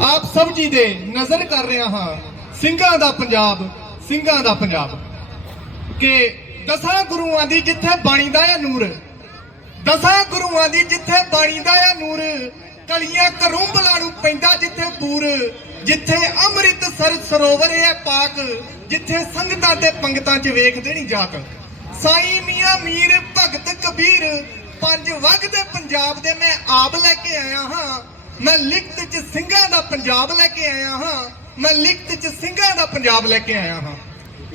ਆਪ ਸਭ ਜੀ ਦੇ ਨਜ਼ਰ ਕਰ ਰਿਹਾ ਹਾਂ, ਸਿੰਘਾਂ ਦਾ ਪੰਜਾਬ, ਸਿੰਘਾਂ ਦਾ ਪੰਜਾਬ। ਕਿ ਦਸਾਂ ਗੁਰੂਆਂ ਦੀ ਜਿੱਥੇ ਬਾਣੀ ਦਾ ਹੈ ਨੂਰ, ਦਸਾਂ ਗੁਰੂਆਂ ਦੀ ਜਿੱਥੇ ਬਾਣੀ ਦਾ ਹੈ ਨੂਰ, ਕਲੀਆਂ ਕਰੂੰਬਲਾਂ ਨੂੰ ਪੈਂਦਾ ਜਿੱਥੇ ਪੂਰ, ਜਿੱਥੇ ਅੰਮ੍ਰਿਤ ਸਰ ਸਰੋਵਰ ਹੈ ਪਾਕ, ਜਿੱਥੇ ਸੰਗਤਾਂ ਤੇ ਪੰਗਤਾਂ 'ਚ ਵੇਖਦੇ ਨਹੀਂ ਜਾਤ। ਸਾਈ ਮੀਆਂ ਮੀਰ ਭਗਤ ਕਬੀਰ, ਪੰਜ ਵਗ ਦੇ ਪੰਜਾਬ ਦੇ ਮੈਂ ਆਪ ਲੈ ਕੇ ਆਇਆ ਹਾਂ। ਮੈਂ ਲਿਖਤ 'ਚ ਸਿੰਘਾਂ ਦਾ ਪੰਜਾਬ ਲੈ ਕੇ ਆਇਆ ਹਾਂ। ਮੈਂ ਲਿਖਤ 'ਚ ਸਿੰਘਾਂ ਦਾ ਪੰਜਾਬ ਲੈ ਕੇ ਆਇਆ ਹਾਂ।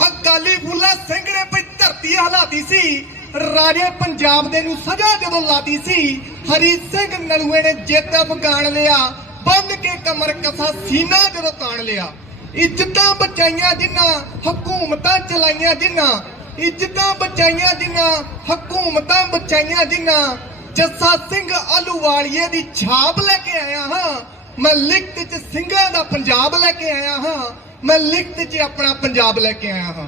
ਅਕਾਲੀ ਫੁੱਲਾ ਸਿੰਘ ਨੇ ਪਈ ਧਰਤੀ ਹਲਾਤੀ ਸੀ। ਰਾਜੇ ਪੰਜਾਬ ਦੇ ਨੂੰ ਸਜ਼ਾ ਜਦੋਂ ਲਾਤੀ ਸੀ, ਹਰੀ ਸਿੰਘ ਨਲੂਏ ਨੇ ਜਿੱਤ ਅਫਗਾਨ ਲਿਆ, ਬੰਨ ਕੇ ਕਮਰ ਕਸਾ ਸੀਨਾ ਜਦੋਂ ਤਾਣ ਲਿਆ। ਇੱਜ਼ਤਾਂ ਬਚਾਈਆਂ ਜਿਨ੍ਹਾਂ ਹਕੂਮਤਾਂ ਚਲਾਈਆਂ ਜਿਨ੍ਹਾਂ, ਇੱਜ਼ਤਾਂ ਬਚਾਈਆਂ ਜਿਨ੍ਹਾਂ, ਹਕੂਮਤਾਂ ਬਚਾਈਆਂ ਜਿਨ੍ਹਾਂ ਜੱਸਾ ਸਿੰਘ ਆਲੂਵਾਲੀਏ ਦੀ ਛਾਪ ਲੈ ਕੇ ਆਇਆ ਹਾਂ। ਮੈਂ ਲਿਖਤ 'ਚ ਸਿੰਘਾਂ ਦਾ ਪੰਜਾਬ ਲੈ ਕੇ ਆਇਆ ਹਾਂ। ਮੈਂ ਲਿਖਤ 'ਚ ਆਪਣਾ ਪੰਜਾਬ ਲੈ ਕੇ ਆਇਆ ਹਾਂ।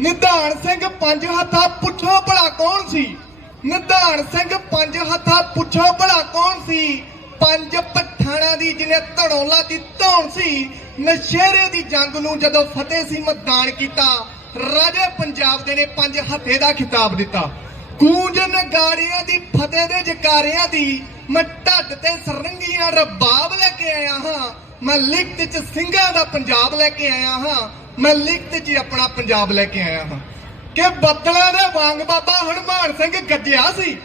ਨਿਧਾਨ ਸਿੰਘ ਪੰਜ ਹੱਥਾਂ ਪੁੱਛੋ ਭਲਾ ਕੌਣ ਸੀ? ਨਿਧਾਨ ਸਿੰਘ ਪੰਜ ਹੱਥਾਂ ਪੁੱਛੋ ਭਲਾ ਕੌਣ ਸੀ? ਪੰਜ ਪਠਾਣਾ ਦੀ ਜਿਹਨੇ ਧੜੋਲਾ ਦੀ ਧੌਣ ਸੀ, ਨਸ਼ੇਰੇ ਦੀ ਜੰਗ ਨੂੰ ਜਦੋਂ ਫਤਿਹ ਸੀ ਮੈਦਾਨ ਕੀਤਾ, ਰਾਜੇ ਪੰਜਾਬ ਦੇ ਨੇ ਪੰਜ ਹੱਥੇ ਦਾ ਖਿਤਾਬ ਦਿੱਤਾ। ਗੂੰਜ ਨਗਾੜਿਆਂ ਦੀ, ਫਤਿਹ ਦੇ ਜਕਾਰਿਆਂ ਦੀ, ਮੈਂ ਢੱਡ ਤੇ ਸਰੰਗੀਆਂ ਰਬਾਬ ਲੈ ਕੇ ਆਇਆ ਹਾਂ। ਮੈਂ ਲਿਖਤ 'ਚ ਸਿੰਘਾਂ ਦਾ ਪੰਜਾਬ ਲੈ ਕੇ ਆਇਆ ਹਾਂ। ਮੈਂ ਲਿਖਤ 'ਚ ਆਪਣਾ ਪੰਜਾਬ ਲੈ ਕੇ ਆਇਆ ਹਾਂ। ਕਿ ਬੱਦਲਾਂ ਦੇ ਵਾਂਗ ਬਾਬਾ ਹਨੂਮਾਨ ਸਿੰਘ ਗੱਜਿਆ ਸੀ।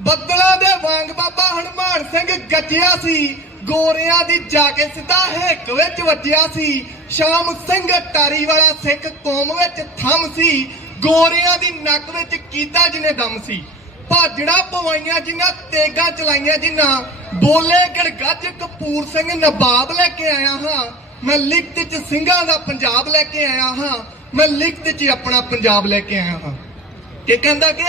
ਬੱਦਲਾਂ ਦੇ ਵਾਂਗ ਬਾਬਾ ਹਨੂਮਾਨ ਸਿੰਘ ਗੱਜਿਆ ਸੀ। ਗੋਰਿਆਂ ਦੀ ਜਾ ਕੇ ਸਿੱਧਾ ਹੇਕ ਵਿੱਚ ਵੱਜਿਆ ਸੀ। ਸ਼ਾਮ ਸਿੰਘ ਟਾਰੀ ਵਾਲਾ ਸਿੱਖ ਕੌਮ ਵਿੱਚ ਥੰਮ ਸੀ। ਗੋਰਿਆਂ ਦੀ ਨੱਕ ਵਿੱਚ ਕੀਤਾ ਜਿਹਨੇ ਦਮ ਸੀ। ਭਾਜੜਾ ਪਵਾਈਆਂ ਜਿਨ੍ਹਾਂ ਤੇਗਾਂ ਚਲਾਈਆਂ ਜਿਨ੍ਹਾਂ ਬੋਲੇ ਗੜਗੱਜ ਕਪੂਰ ਸਿੰਘ ਨਵਾਬ ਲੈ ਕੇ ਆਇਆ ਹਾਂ। ਮੈਂ ਲਿਖਤ 'ਚ ਸਿੰਘਾਂ ਦਾ ਪੰਜਾਬ ਲੈ ਕੇ ਆਇਆ ਹਾਂ। ਮੈਂ ਲਿਖਤ 'ਚ ਆਪਣਾ ਪੰਜਾਬ ਲੈ ਕੇ ਆਇਆ ਹਾਂ। ਕਿ ਕਹਿੰਦਾ ਕਿ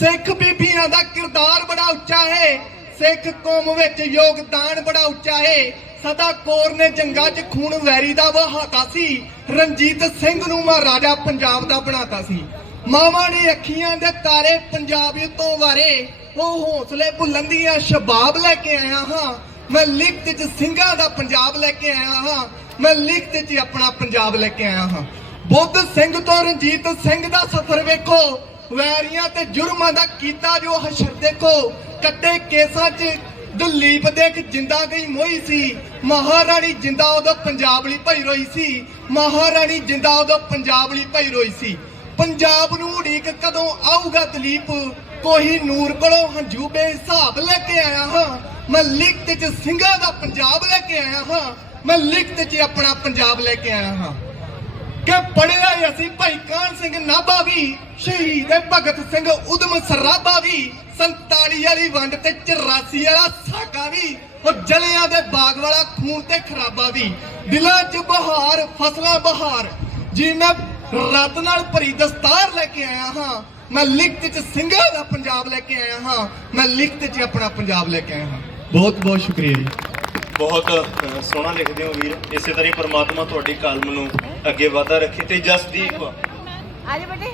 ਸਿੱਖ ਬੀਬੀਆਂ ਦਾ ਕਿਰਦਾਰ ਬੜਾ ਉੱਚਾ ਹੈ। ਸਿੱਖ ਕੌਮ ਵਿੱਚ ਯੋਗਦਾਨ ਬੜਾ ਉੱਚਾ ਹੈ ਸਦਾ ਕੌਰ ਨੇ ਜੰਗਾਂ 'ਚ ਖੂਨ ਵੈਰੀ ਦਾ ਵਹਾਤਾ ਸੀ। ਰਣਜੀਤ ਸਿੰਘ ਨੂੰ ਮਹਾਰਾਜਾ ਪੰਜਾਬ ਦਾ ਬਣਾਤਾ ਸੀ। ਮਾਵਾਂ ਨੇ ਅੱਖੀਆਂ ਦੇ ਤਾਰੇ ਪੰਜਾਬ ਤੋਂ ਵਾਰੇ ਉਹ ਹੌਸਲੇ ਬੁਲੰਦੀਆਂ ਸ਼ਬਾਬ ਲੈ ਕੇ ਆਇਆ ਹਾਂ। ਮੈਂ ਲਿਖਤ 'ਚ ਸਿੰਘਾਂ ਦਾ ਪੰਜਾਬ ਲੈ ਕੇ ਆਇਆ ਹਾਂ। ਮੈਂ ਲਿਖਤ 'ਚ ਆਪਣਾ ਪੰਜਾਬ ਲੈ ਕੇ ਆਇਆ ਹਾਂ। ਬੁੱਧ ਸਿੰਘ ਤੋਂ ਰਣਜੀਤ ਸਿੰਘ ਦਾ ਸਫ਼ਰ ਵੇਖੋ। ਵੈਰੀਆਂ ਤੇ ਜੁਰਮਾਂ ਦਾ ਕੀਤਾ ਜੋ ਹਸ਼ਰ ਦੇਖੋ। ਕੱਟੇ ਕੇਸਾਂ 'ਚ। ਦਲੀਪ ਦੇਖ ਜਿੰਦਾ ਗਈ ਮੋਈ ਸੀ। ਮਹਾਰਾਣੀ ਜਿੰਦਾ ਉਦੋਂ ਪੰਜਾਬ ਲਈ ਭਈ ਰੋਈ ਸੀ। ਮਹਾਰਾਣੀ ਜਿੰਦਾ ਉਦੋਂ ਪੰਜਾਬ ਲਈ ਭਈ ਰੋਈ ਸੀ। ਪੰਜਾਬ ਨੂੰ ਉਡੀਕ ਕਦੋਂ ਆਊਗਾ ਦਲੀਪ? ਕੋਈ ਨੂਰ ਕੋਲੋਂ ਹੰਝੂ ਬੇਹਿਸਾਬ ਲੈ ਕੇ ਆਇਆ ਹਾਂ। ਮੈਂ ਲਿਖਤ 'ਚ ਸਿੰਘਾਂ ਦਾ ਪੰਜਾਬ ਲੈ ਕੇ ਆਇਆ ਹਾਂ। ਮੈਂ ਲਿਖਤ 'ਚ ਆਪਣਾ ਪੰਜਾਬ ਲੈ ਕੇ ਆਇਆ ਹਾਂ। ਕਿ ਪੜਿਆ ਅਸੀਂ ਭਾਈ ਕਾਨ ਸਿੰਘ ਨਾਭਾ ਵੀ, ਸ਼ਹੀਦ ਭਗਤ ਸਿੰਘ ਉਦਮ ਸਰਾਭਾ ਵੀ। 47 ਵਾਲੀ ਵੰਡ ਤੇ 84 ਵਾਲਾ ਸਾਕਾ ਵੀ ਉਹ ਜਲਿਆਂ ਦੇ ਬਾਗ ਵਾਲਾ ਖੂਨ ਤੇ ਖਰਾਬਾ ਵੀ। ਦਿਲਾਂ 'ਚ ਬਹਾਰ ਫਸਲਾਂ ਬਹਾਰ। ਜੀ ਮੈਂ ਰੱਤ ਨਾਲ ਭਰੀ ਦਸਤਾਰ ਲੈ ਕੇ ਆਇਆ ਹਾਂ। ਮੈਂ ਲਿਖਤ 'ਚ ਸਿੰਘਾਂ ਦਾ ਪੰਜਾਬ ਲੈ ਕੇ ਆਇਆ ਹਾਂ। ਮੈਂ ਲਿਖਤ 'ਚ ਆਪਣਾ ਪੰਜਾਬ ਲੈ ਕੇ ਆਇਆ ਹਾਂ। ਬਹੁਤ ਬਹੁਤ ਸ਼ੁਕਰੀਆ ਜੀ। ਬਹੁਤ ਸੋਹਣਾ ਲਿਖਦੇ ਹੋ ਵੀਰ। ਇਸੇ ਤਰ੍ਹਾਂ ਹੀ ਪ੍ਰਮਾਤਮਾ ਤੁਹਾਡੀ ਕਲਮ ਨੂੰ ਅੱਗੇ ਵਧਾ ਰੱਖੇ ਤੇ ਜਸਦੀਪ ਆਜੇ ਬੇਟੇ।